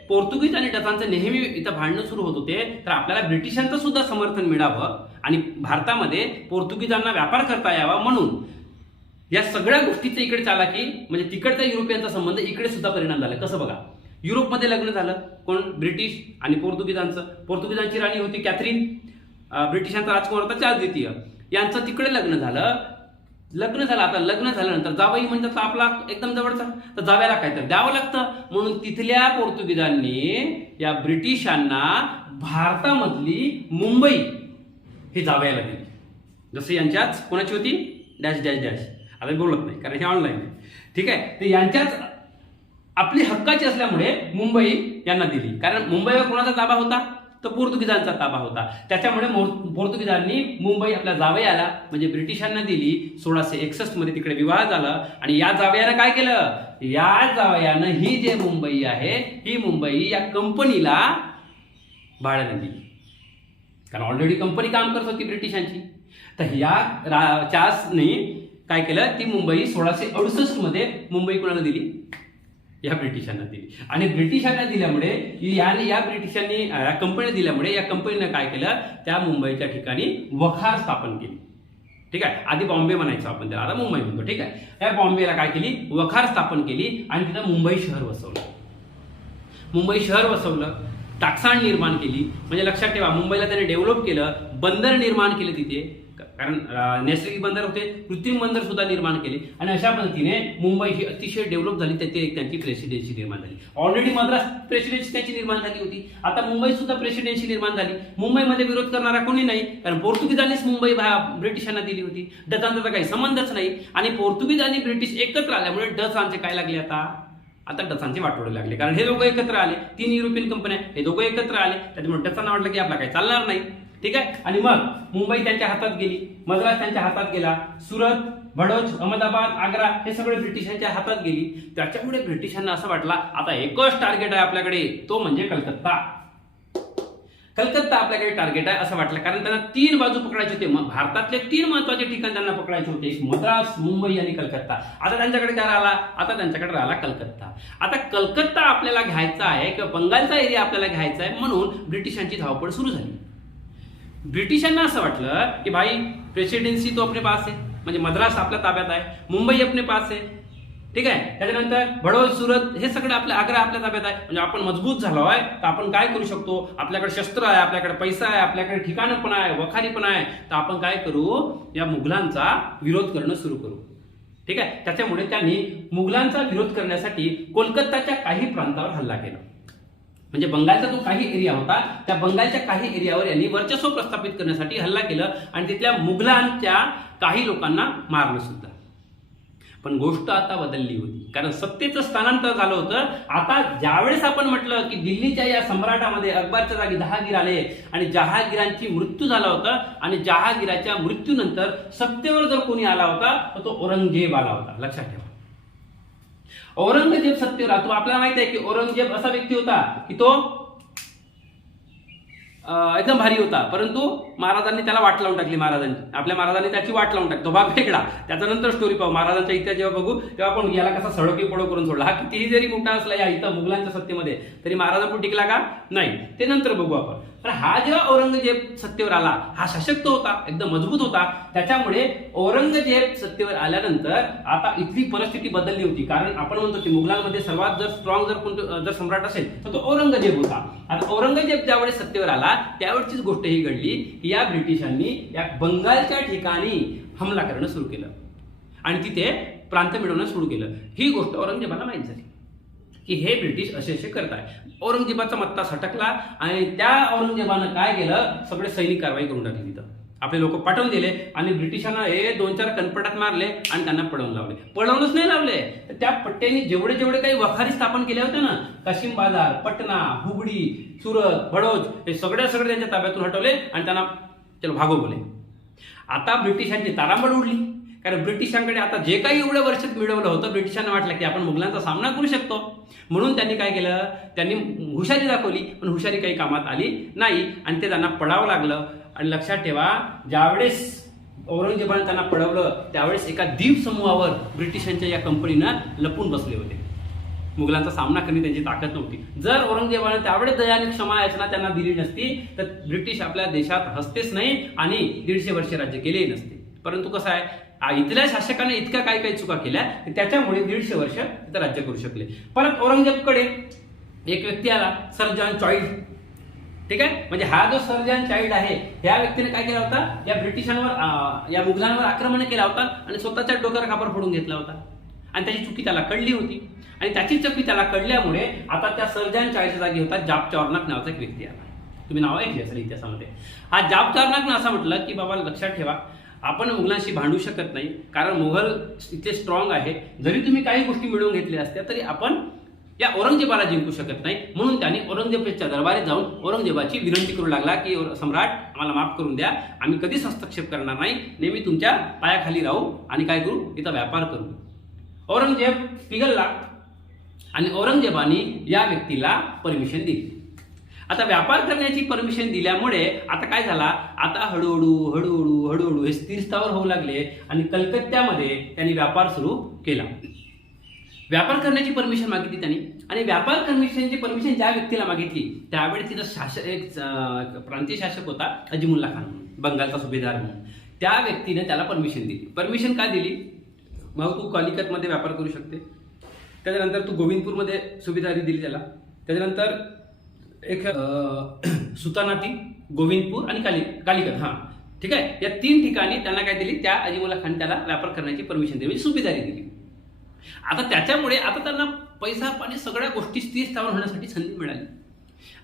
पोर्तुगीज आणि डचांचं नेहमी इथं भांडणं सुरू होत होते, तर आपल्याला ब्रिटिशांचं सुद्धा समर्थन मिळावं आणि भारतामध्ये पोर्तुगीजांना व्यापार करता यावा म्हणून या सगळ्या गोष्टीचं इकडे चालाकी म्हणजे तिकडचा युरोपियनचा संबंध इकडे सुद्धा परिणाम झाला. कसं बघा, युरोपमध्ये लग्न झालं कोण, ब्रिटिश आणि पोर्तुगीजांचं. पोर्तुगीजांची राणी होती कॅथरीन, ब्रिटिशांचा राजकुमार होता चार्ल्स द्वितीय, यांचं तिकडे लग्न झालं. आता लग्न झाल्यानंतर जावई म्हणजे आपला एकदम जवळचा, तर जाव्याला काय तर द्यावं लागतं. म्हणून तिथल्या पोर्तुगीजांनी या ब्रिटिशांना भारतामधली मुंबई हे जावयाला दिली. जसं यांच्याच कोणाची होती, डॅश डॅश डॅश, आता बोलत नाही कारण हे ऑनलाईन आहे, ठीक आहे. तर यांच्याच आपली हक्काची असल्यामुळे मुंबई यांना दिली. कारण मुंबईवर कोणाचा ताबा होता, तर पोर्तुगीजांचा ताबा होता. त्याच्यामुळे पोर्तुगीजांनी मुंबई आपल्या जावयाला म्हणजे ब्रिटिशांना दिली. 1661 मध्ये तिकडे विवाह झाला आणि या जावयानं काय केलं, या जावयानं ही जे मुंबई आहे ही मुंबई या कंपनीला भाड्याने दिली. कारण ऑलरेडी कंपनी काम करत होती ब्रिटिशांची. तर या चार्ल्सनी काय केलं, ती मुंबई 1668 मध्ये मुंबई कोणाला दिली, या ब्रिटिशांना दिली. आणि ब्रिटिशांना दिल्यामुळे या ब्रिटिशांनी या कंपनी दिल्यामुळे या कंपनीनं काय केलं, त्या मुंबईच्या ठिकाणी वखार स्थापन केली. ठीक आहे, आधी बॉम्बे म्हणायचं आपण त्याला, आता मुंबई म्हणतो. ठीक आहे, या बॉम्बेला काय केली, वखार स्थापन केली आणि तिथं मुंबई शहर वसवलं. टाकसाण निर्माण केली. म्हणजे लक्षात ठेवा, मुंबईला त्याने डेव्हलप केलं, बंदर निर्माण केले तिथे, कारण नैसर्गिक बंदर होते, कृत्रिम बंदर सुद्धा निर्माण केले आणि अशा पद्धतीने मुंबई ही अतिशय डेव्हलप झाली. त्याची एक त्यांची प्रेसिडेन्सी निर्माण झाली. ऑलरेडी मद्रास प्रेसिडेन्सी त्यांची निर्माण झाली होती, आता मुंबई सुद्धा प्रेसिडेन्सी निर्माण झाली. मुंबईमध्ये विरोध करणारा कोणी नाही, कारण पोर्तुगीजांनीच मुंबई ब्रिटिशांना दिली होती. डचांचा काही संबंधच नाही आणि पोर्तुगीज आणि ब्रिटिश एकत्र आल्यामुळे डचांचे काय लागले, आता डचांचे वाटोळे लागले. कारण हे दोघं एकत्र आले, 3 युरोपियन कंपन्या, हे दोघं एकत्र आले, त्याच्यामुळे डचांना वाटलं की आपला काही चालणार नाही. ठीक आहे, आणि मग मुंबई त्यांच्या हातात गेली, मद्रास त्यांच्या हातात गेला, सुरत, बडोच, अहमदाबाद, आग्रा हे सगळे ब्रिटिशांच्या हातात गेली. त्याच्यामुळे ब्रिटिशांना असं वाटलं आता एकच टार्गेट आहे आपल्याकडे, तो म्हणजे कलकत्ता आपल्याकडे टार्गेट आहे असं वाटलं. कारण त्यांना 3 बाजू पकडायचे होते. मग भारतातले 3 महत्वाचे ठिकाण त्यांना पकडायचे होते, मद्रास, मुंबई आणि कलकत्ता. आता त्यांच्याकडे काय राहिला, आता त्यांच्याकडे राहिला कलकत्ता. आता कलकत्ता आपल्याला घ्यायचा आहे किंवा बंगालचा एरिया आपल्याला घ्यायचा आहे, म्हणून ब्रिटिशांची धावपळ सुरू झाली. ब्रिटिशांना असं वाटलं की भाई प्रेसिडेन्सी तो अपने पास है, म्हणजे मद्रास आपल्या ताब्यात आहे, मुंबई अपने पास आहे. ठीक आहे, त्याच्यानंतर बडोद, सुरत हे सगळं आग्रा आपल्या ताब्यात आहे. म्हणजे आपण मजबूत झालो आहे, तर आपण काय करू शकतो, आपल्याकडे शस्त्र आहे, आपल्याकडे पैसा आहे, आपल्याकडे ठिकाणं पण आहे, वखारी पण आहे, तर आपण काय करू, या मुघलांचा विरोध करणं सुरू करू. ठीक आहे, त्याच्यामुळे त्यांनी मुघलांचा विरोध करण्यासाठी कोलकाताच्या काही प्रांतावर हल्ला केला. म्हणजे बंगालचा जो काही एरिया होता, त्या बंगालच्या काही एरियावर यांनी वर्चस्व प्रस्थापित करण्यासाठी हल्ला केलं आणि तिथल्या मुघलांच्या काही लोकांना मारलं सुद्धा. पण गोष्ट आता बदलली होती, कारण सत्तेचं स्थानांतर झालं होतं. आता ज्यावेळेस आपण म्हटलं की दिल्लीच्या या सम्राटामध्ये अकबरच्या जागी जहागीर आले आणि जहागीरांची मृत्यू झाला होता आणि जहागीराच्या मृत्यूनंतर सत्तेवर जर कोणी आला होता तर तो औरंगजेब आला होता. लक्षात ठेवा, औरंगजेब सत्तेवर आला. आपल्याला माहित आहे की औरंगजेब असा व्यक्ती होता की तो एकदम भारी होता, परंतु महाराजांनी त्याला वाट लावून टाकली. आपल्या महाराजांनी त्याची वाट लावून टाकली, तो भाग वेगळा. त्याच्यानंतर स्टोरी पाहू, महाराजांचा इतिहास जेव्हा बघू तेव्हा आपण याला कसा सडकी पडो करून सोडला. हा कितीही जरी मोठा असला या इथं मुघलांच्या सत्तेमध्ये, तरी महाराजांपुढे टिकला का नाही, ते नंतर बघू आपण. पण हा जेव्हा औरंगजेब सत्तेवर आला, हा सशक्त होता, एकदम मजबूत होता. त्याच्यामुळे औरंगजेब सत्तेवर आल्यानंतर आता इथली परिस्थिती बदलली होती. कारण आपण म्हणतो की मुघलांमध्ये सर्वात जर स्ट्रॉंग जर सम्राट असेल तर तो औरंगजेब होता. आता औरंगजेब ज्यावेळेस सत्तेवर आला त्यावेळेचीच गोष्ट ही घडली की या ब्रिटिशांनी या बंगालच्या ठिकाणी हमला करणं सुरू केलं आणि तिथे प्रांत मिळवणं सुरू केलं. ही गोष्ट औरंगजेबाला माहीत झाली की हे ब्रिटिश असे करताय. औरंगजेबाचा मत्ता सटकला आणि त्या औरंगजेबानं काय केलं, सगळे सैनिक कारवाई करून टाकली. तिथं आपले लोक पाठवून दिले आणि ब्रिटिशांना हे 2-4 कनपटात मारले आणि त्यांना पळवून लावले. पळवूनच नाही लावले, तर त्या पट्ट्यांनी जेवढे काही वखारी स्थापन केले होते ना, काशिम बाजार, पटना, हुबळी, सुरत, बडोज हे सगळे त्यांच्या ताब्यातून हटवले आणि त्यांना चलो भागो बोले. आता ब्रिटिशांची तारांबळ उडली, कारण ब्रिटिशांकडे आता जे काही एवढ्या वर्षात मिळवलं होतं, ब्रिटिशांना वाटलं की आपण मुघलांचा सामना करू शकतो. म्हणून त्यांनी काय केलं, त्यांनी हुशारी दाखवली, पण हुशारी काही कामात आली नाही आणि ते त्यांना पडावं लागलं. आणि लक्षात ठेवा, ज्यावेळेस औरंगजेबाने त्यांना पळवलं त्यावेळेस एका द्वीप समूहावर ब्रिटिशांच्या या कंपनीनं लपून बसले होते. मुघलांचा सामना करणे त्यांची ताकद नव्हती. जर औरंगजेबाने त्यावेळेस दया आणि क्षमा याचना त्यांना दिली नसती तर ब्रिटिश आपल्या देशात हसतेच नाही आणि 150 वर्ष राज्य केलेही नसते. परंतु कसं आहे, इथल्या शासकाने इतक्या काही काही चुका केल्या त्याच्यामुळे 150 वर्ष इथं राज्य करू शकले. परत औरंगजेबकडे एक व्यक्ती आला, सर जॉन चाइल्ड. ठीक आहे, म्हणजे हा जो सर जॉन चाइल्ड आहे ह्या व्यक्तीने काय केला होता, या ब्रिटिशांवर या मुघलांवर आक्रमण केला होता आणि स्वतःच्या डोक्यावर खापर फोडून घेतला होता आणि त्याची चुकी त्याला कळली होती. आणि त्याची चुकी त्याला कळल्यामुळे आता त्या सर जॉन चाइल्डच्या जागी होता जाब चॉर्नॉक नावाचा एक व्यक्ती आला. तुम्ही नाव ऐकले असेल इतिहासामध्ये. हा जाब चॉर्नॉकनं असं म्हटलं की बाबा लक्षात ठेवा, आपण मुघलांशी भांडू शकत नाही कारण मुघल इतके स्ट्रॉंग आहे. जरी तुम्ही काही गोष्टी मिळवून घेतल्या असत्या तरी आपण या औरंगजेबाला जिंकू शकत नाही. म्हणून त्याने औरंगजेबाच्या दरबारी जाऊन औरंगजेबाची विनंती करू लागला की सम्राट आम्हाला माफ करून द्या, आम्ही कधीच हस्तक्षेप करणार नाही, नेहमी तुमच्या पायाखाली राहू आणि काय करू, इथं व्यापार करू. औरंगजेब पिघलला आणि औरंगजेबाने या व्यक्तीला परमिशन दिली. आता व्यापार करण्याची परमिशन दिल्यामुळे आता काय झाला, आता हळूहळू हे स्थिरस्थावर होऊ लागले आणि कलकत्त्यामध्ये त्यांनी व्यापार सुरू केला. व्यापार करण्याची परमिशन मागितली त्यांनी आणि व्यापार परमिशनची परमिशन ज्या व्यक्तीला मागितली त्यावेळी तिथं शासक एक प्रांतीय शासक होता अजीमुल्ला खान, बंगालचा सुभेदार म्हणून. त्या व्यक्तीने त्याला परमिशन दिली. परमिशन काय दिली, मग तू कलिकतमध्ये व्यापार करू शकते. त्याच्यानंतर तू गोविंदपूरमध्ये सुभेदारी दिली त्याला. त्याच्यानंतर एक सुतानाती, गोविंदपूर आणि कालिकत, हां ठीक आहे, या 3 ठिकाणी त्यांना काय दिली, त्या अजीमुल्ला खान त्याला व्यापार करण्याची परमिशन दिली, म्हणजे सुभेदारी दिली. आता त्याच्यामुळे आता त्यांना पैसा पाणी सगळ्या गोष्टी स्थिरस्थावर होण्यासाठी संधी मिळाली.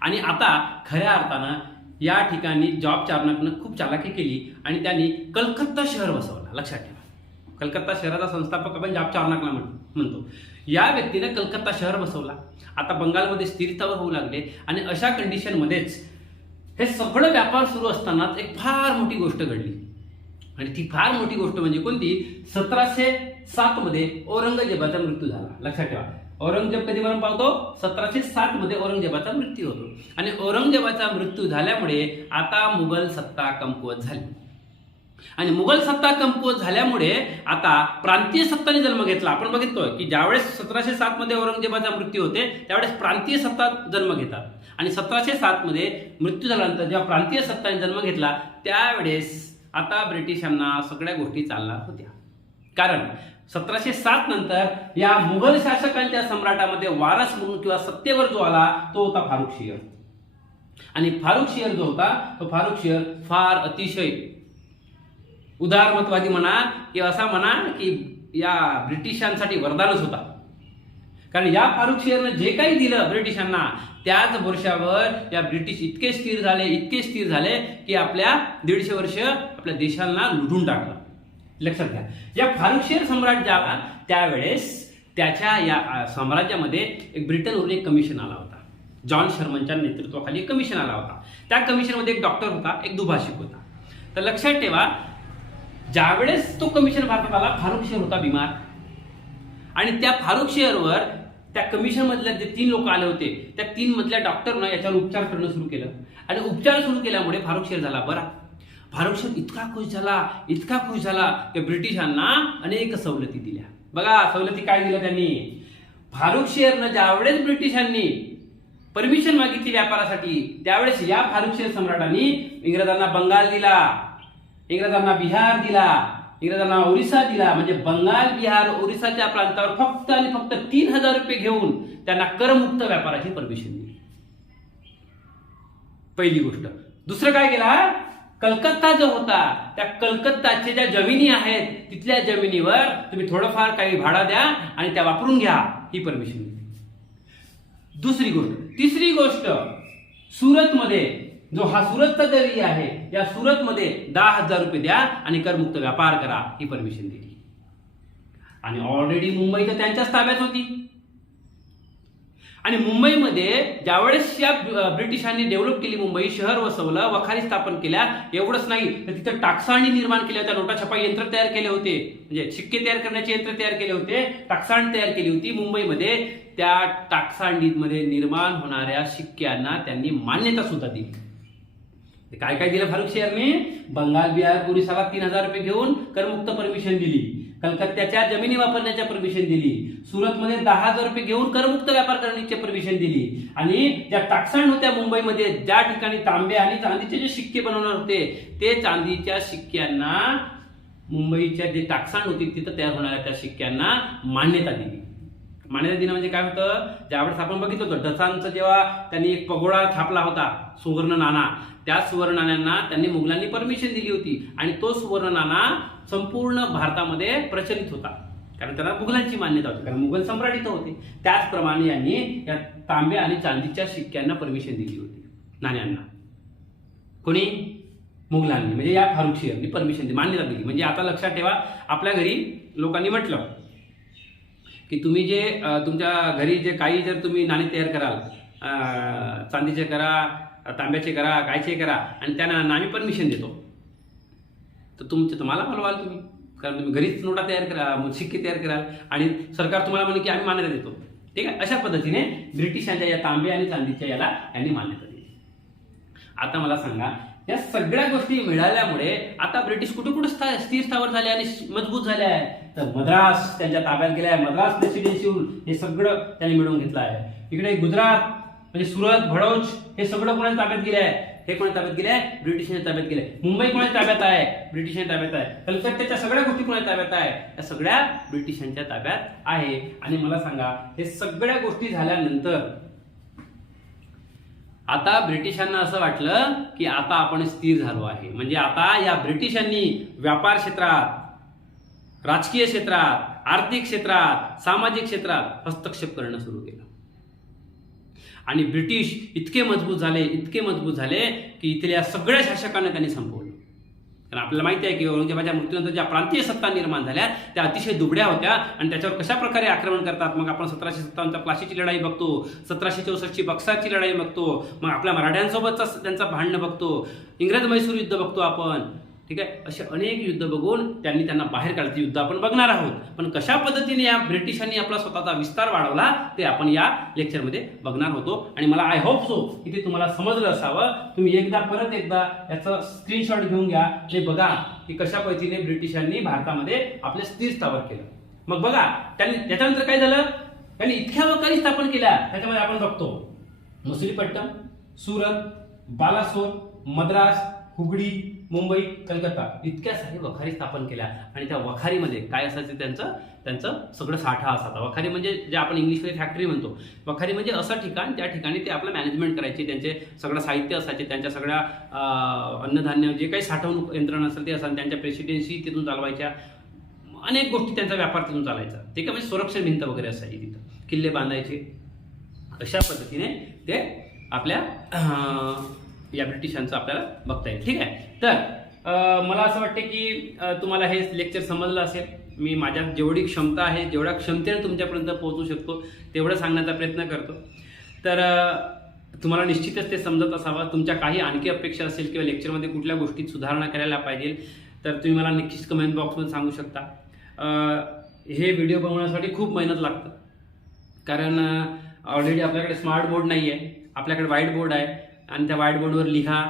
आणि आता खऱ्या अर्थानं या ठिकाणी जॉब चार्नॉकनं खूप चालाकी केली आणि त्यांनी कलकत्ता शहर बसवला. लक्षात ठेवा, कलकत्ता शहराचा संस्थापक आपण जॉब चार्नॉकला म्हणतो. या व्यक्तीने कलकत्ता शहर बसवला. आता बंगालमध्ये स्थिरस्थावर होऊ लागले आणि अशा कंडिशनमध्येच हे सगळं व्यापार सुरू असतानाच एक फार मोठी गोष्ट घडली. आणि ती फार मोठी गोष्ट म्हणजे कोणती, 1707 मध्ये औरंगजेबाचा मृत्यू झाला. लक्षात ठेवा, औरंगजेब कधी मरण पावतो, 1707 मध्ये औरंगजेबाचा मृत्यू होतो. आणि औरंगजेबाचा मृत्यू झाल्यामुळे आता मुघल सत्ता कमकुवत झाली. आणि मुघल सत्ता कमकुवत झाल्यामुळे आता प्रांतीय सत्ताने जन्म घेतला. आपण बघितलोय की ज्यावेळेस 1707 मध्ये औरंगजेबाचा मृत्यू होते त्यावेळेस प्रांतीय सत्ता जन्म घेतात. आणि 1707 मध्ये मृत्यू झाल्यानंतर जेव्हा प्रांतीय सत्ताने जन्म घेतला त्यावेळेस आता ब्रिटिशांना सगळ्या गोष्टी चालणार होत्या. कारण 1707 नंतर या मुघल शासकांच्या सम्राटामध्ये वारस म्हणून किंवा सत्तेवर जो आला तो होता फारुखशियर. आणि फारुखशियर जो होता तो फारुखशियर फार अतिशय उदारमतवादी म्हणा किंवा असा म्हणा की या ब्रिटिशांसाठी वरदानच होता. कारण या फारुखशियरनं जे काही दिलं ब्रिटिशांना त्याच वर्षावर या ब्रिटिश इतके स्थिर झाले की आपल्या 150 वर्ष आपल्या देशाला लुटून टाकलं. लक्षात घ्या, या फारुखशियर सम्राट ज्या आला त्यावेळेस त्याच्या या साम्राज्यामध्ये एक ब्रिटनवरून एक कमिशन आला होता. जॉन शर्मनच्या नेतृत्वाखाली एक कमिशन आला होता. त्या कमिशनमध्ये एक डॉक्टर होता, एक दुभाषिक होता. तर लक्षात ठेवा, ज्यावेळेस तो कमिशन भारतात आला फारुखशियर होता बिमार. आणि त्या फारुखशियरवर त्या कमिशन मधल्या जे 3 लोक आले होते त्या 3 मधल्या डॉक्टरनं याच्यावर उपचार करणं सुरू केलं. आणि उपचार सुरू केल्यामुळे फारुखशियर झाला बरा. फारुखशियर इतका खुश झाला की ब्रिटिशांना अनेक सवलती दिल्या. बघा सवलती काय दिल्या त्यांनी. फारुखशियरनं ज्यावेळेस ब्रिटिशांनी परमिशन मागितली व्यापारासाठी त्यावेळेस या फारुखशियर सम्राटांनी इंग्रजांना बंगाल दिला, इंग्रजांना बिहार दिला, इंग्रजांना ओरिसा दिला. म्हणजे बंगाल, बिहार, ओरिसाच्या प्रांतावर फक्त आणि फक्त 3000 रुपये घेऊन त्यांना करमुक्त व्यापाराची परमिशन दिली. पहिली गोष्ट. दुसरं काय केला, कलकत्ता जो होता त्या कलकत्ताच्या ज्या जमिनी आहेत तिथल्या जमिनीवर तुम्ही थोडंफार काही भाडा द्या आणि त्या वापरून घ्या, ही परमिशन दिली. दुसरी गोष्ट. तिसरी गोष्ट, सुरतमध्ये जो हा सुरतचा जो एरिया आहे या सुरतमध्ये 10,000 रुपये द्या आणि करमुक्त व्यापार करा, ही परमिशन दिली. आणि ऑलरेडी मुंबई तर त्यांच्याच ताब्यात होती. आणि मुंबईमध्ये ज्यावेळेस या ब्रिटिशांनी डेव्हलप केली, मुंबई शहर वसवलं, वखारी स्थापन केल्या, एवढंच नाही तर तिथं टाकसाळणी निर्माण केल्या होत्या, नोटा छपाई यंत्र तयार केले होते, म्हणजे शिक्के तयार करण्याचे यंत्र तयार केले होते, टाकसाळणी तयार केली होती मुंबईमध्ये. त्या टाकसाळणीमध्ये निर्माण होणाऱ्या शिक्क्यांना त्यांनी मान्यता सुद्धा दिली. काय काय दिलं फारुखशियरने, बंगाल, बिहार, ओरिसाला 3000 रुपये घेऊन करमुक्त परमिशन दिली. कलकत्त्याच्या जमिनी वापरण्याच्या परमिशन दिली, सुरतमध्ये 10,000 रुपये घेऊन करमुक्त व्यापार करण्याची परमिशन दिली, आणि ज्या टाकसांड होत्या मुंबईमध्ये ज्या ठिकाणी तांबे आणि चांदीचे जे शिक्के बनवणार होते ते चांदीच्या शिक्क्यांना मुंबईच्या जे टाकसांड होती तिथं तयार होणाऱ्या त्या शिक्क्यांना मान्यता दिली. मान्यता दिलं म्हणजे काय होतं, ज्यावेळेस आपण बघितलं होतं डचांचं जेव्हा त्यांनी एक पगोडा थापला होता सुवर्ण नाणा, त्या सुवर्ण नाण्यांना त्यांनी मुघलांनी परमिशन दिली होती आणि तो सुवर्ण नाणा संपूर्ण भारतामध्ये प्रचलित होता कारण त्यांना मुघलांची मान्यता होती, कारण मुघल सम्राट इथं होते. त्याचप्रमाणे यांनी या तांबे आणि चांदीच्या शिक्क्यांना परमिशन दिली होती, नाण्यांना. कोणी? मुघलांनी, म्हणजे या फारुखशियांनी परमिशन दिली, मान्यता दिली. म्हणजे आता लक्षात ठेवा, आपल्या घरी लोकांनी म्हटलं की तुम्ही जे तुमच्या घरी जे काही जर तुम्ही नाणी तयार कराल, चांदीचे करा, तांब्याचे करा, कायचे करा, आणि त्यांना आम्ही परमिशन देतो, तर तुम्हाला बोलवाल तुम्ही, कारण तुम्ही घरीच नोटा तयार करा, शिक्के तयार कराल आणि सरकार तुम्हाला म्हणे की आम्ही मान्यता देतो. ठीक आहे, अशा पद्धतीने ब्रिटिशांच्या या तांबे आणि चांदीच्या याला यांनी मान्यता दिली. आता मला सांगा, या सगळ्या गोष्टी मिळाल्यामुळे आता ब्रिटिश कुठे कुठे स्थिर स्थावर झाले आणि मजबूत झाले आहे, तर मद्रास त्यांच्या ताब्यात गेला आहे. मद्रास प्रेसिडेन्सी हे सगळं त्यांनी मिळवून घेतलं आहे. इकडे गुजरात म्हणजे सुरत, भडौच हे सगळं कोणाच्या ताब्यात गेले आहे? हे कोणाच्या ताब्यात गेले आहे? ब्रिटिशांच्या ताब्यात गेले. मुंबई कोणाच्या ताब्यात आहे? ब्रिटिशांच्या ताब्यात आहे. कलकत्त्याच्या सगळ्या गोष्टी कोणाच्या ताब्यात आहे? या सगळ्या ब्रिटिशांच्या ताब्यात आहे. आणि मला सांगा, हे सगळ्या गोष्टी झाल्यानंतर आता ब्रिटिशांना असं वाटलं की आता आपण स्थिर झालो आहे, म्हणजे आता या ब्रिटिशांनी व्यापार क्षेत्रात, राजकीय क्षेत्रात, आर्थिक क्षेत्रात, सामाजिक क्षेत्रात हस्तक्षेप करणं सुरू केलं. आणि ब्रिटिश इतके मजबूत झाले की इथल्या सगळ्या शासकांना त्यांनी संपवलं. कारण आपल्याला माहिती आहे की औरंगजेबाच्या मृत्यूनंतर ज्या प्रांतीय सत्ता निर्माण झाल्या त्या अतिशय दुबळ्या होत्या आणि त्याच्यावर कशा प्रकारे आक्रमण करतात. मग आपण 1757 प्लाशीची लढाई बघतो, 1764 बक्सारची लढाई बघतो, मग आपल्या मराठ्यांसोबतचा त्यांचा भांडण बघतो, इंग्रज मैसूर युद्ध बघतो आपण. ठीक आहे, असे अनेक युद्ध बघून त्यांना बाहेर काढते युद्ध आपण बघणार आहोत. पण कशा पद्धतीने या ब्रिटिशांनी आपला स्वतःचा विस्तार वाढवला ते आपण या लेक्चरमध्ये बघणार होतो. आणि मला आय होप सो की ते तुम्हाला समजलं असावं. तुम्ही परत एकदा याचं स्क्रीनशॉट घेऊन घ्या, हे बघा की कशा पद्धतीने ब्रिटिशांनी भारतामध्ये आपले स्थिर स्थावर केलं. मग बघा त्याच्यानंतर काय झालं, त्यांनी इतक्या वखारी स्थापन केल्या. त्याच्यामध्ये आपण बघतो मसुलीपट्टम, सुरत, बालासोर, मद्रास, हुगळी, मुंबई, कलकत्ता इतक्या सारी वखारी स्थापन केल्या. आणि त्या वखारीमध्ये काय असायचं, त्यांचं सगळं साठा असायचा. वखारी म्हणजे जे आपण इंग्लिशमध्ये फॅक्टरी म्हणतो, वखारी म्हणजे असं ठिकाण त्या ठिकाणी ते आपलं मॅनेजमेंट करायचे, त्यांचे सगळं साहित्य असायचे, त्यांच्या सगळ्या अन्नधान्य जे काही साठवणूक यंत्रणा असेल ते असाल, त्यांच्या प्रेसिडेन्सी तिथून चालवायच्या, अनेक गोष्टी त्यांचा व्यापार तिथून चालायचा. ते काय म्हणजे संरक्षण भिंत वगैरे असायची, तिथं किल्ले बांधायचे. अशा पद्धतीने ते आपल्या या ब्रिटिशांचं आपल्याला बघता येईल. ठीक आहे, तर मला असं वाटतं की तुम्हाला हे लेक्चर समजलं असेल. मी माझ्यात जेवढी क्षमता आहे, जेवढ्या क्षमतेने तुमच्यापर्यंत पोहोचू शकतो तेवढं सांगण्याचा प्रयत्न करतो. तर तुम्हाला निश्चितच ते समजत असावं. तुमच्या काही आणखी अपेक्षा असेल किंवा लेक्चरमध्ये कुठल्या गोष्टीत सुधारणा करायला पाहिजे तर तुम्ही मला नक्कीच कमेंट बॉक्समध्ये सांगू शकता. हे व्हिडिओ बनवण्यासाठी खूप मेहनत लागतं, कारण ऑलरेडी आपल्याकडे स्मार्ट बोर्ड नाही आहे, आपल्याकडे व्हाईट बोर्ड आहे. आणि त्या व्हाईट बोर्डवर लिहा,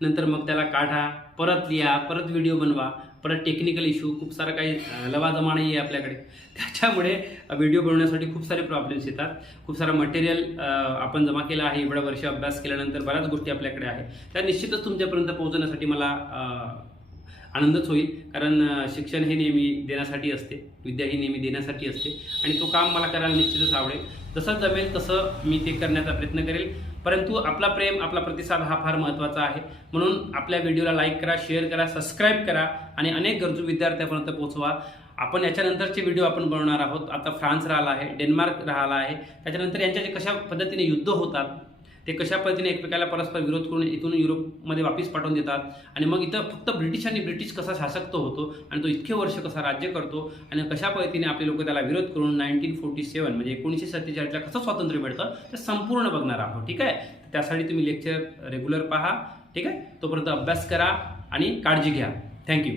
नंतर मग त्याला काढा, परत लिहा, परत व्हिडिओ बनवा, परत टेक्निकल इश्यू, खूप सारं काही लवाजमा नाही आहे आपल्याकडे. त्याच्यामुळे व्हिडिओ बनवण्यासाठी खूप सारे प्रॉब्लेम्स येतात. खूप सारं मटेरियल आपण जमा केलं आहे, एवढ्या वर्ष अभ्यास केल्यानंतर बऱ्याच गोष्टी आपल्याकडे आहे, त्या निश्चितच तुमच्यापर्यंत पोहोचवण्यासाठी मला आनंदच होईल. कारण शिक्षण हे नेहमी देण्यासाठी असते, विद्या ही नेहमी देण्यासाठी असते आणि तो काम मला करायला निश्चितच आवडेल. जसं जमेल तसं मी ते करण्याचा प्रयत्न करेल. परंतु आपला प्रेम, आपला प्रतिसाद हा फार महत्त्वाचा आहे. म्हणून आपल्या व्हिडिओला लाईक करा, शेअर करा, सबस्क्राईब करा आणि अनेक गरजू विद्यार्थ्यांपर्यंत पोहोचवा. आपण याच्यानंतरचे व्हिडिओ आपण बनवणार आहोत. आता फ्रान्स राहिला आहे, डेन्मार्क राहिला आहे, त्याच्यानंतर यांच्याचे कशा पद्धतीने युद्ध होतात, ते कशा पद्धतीने एकमेकाला परस्पर विरोध करून इथून युरोपमध्ये वापस पाठवून देतात आणि मग इथं फक्त ब्रिटिश कसा शासक होतो आणि तो इतके वर्ष कसा राज्य करतो आणि कशा पद्धतीने आपले लोक त्याला विरोध करून 1947 म्हणजे 1947ला कसं स्वातंत्र्य मिळतं ते संपूर्ण बघणार आहोत. ठीक आहे, त्यासाठी तुम्ही लेक्चर रेग्युलर पहा. ठीक आहे, तोपर्यंत अभ्यास करा आणि काळजी घ्या. थँक्यू.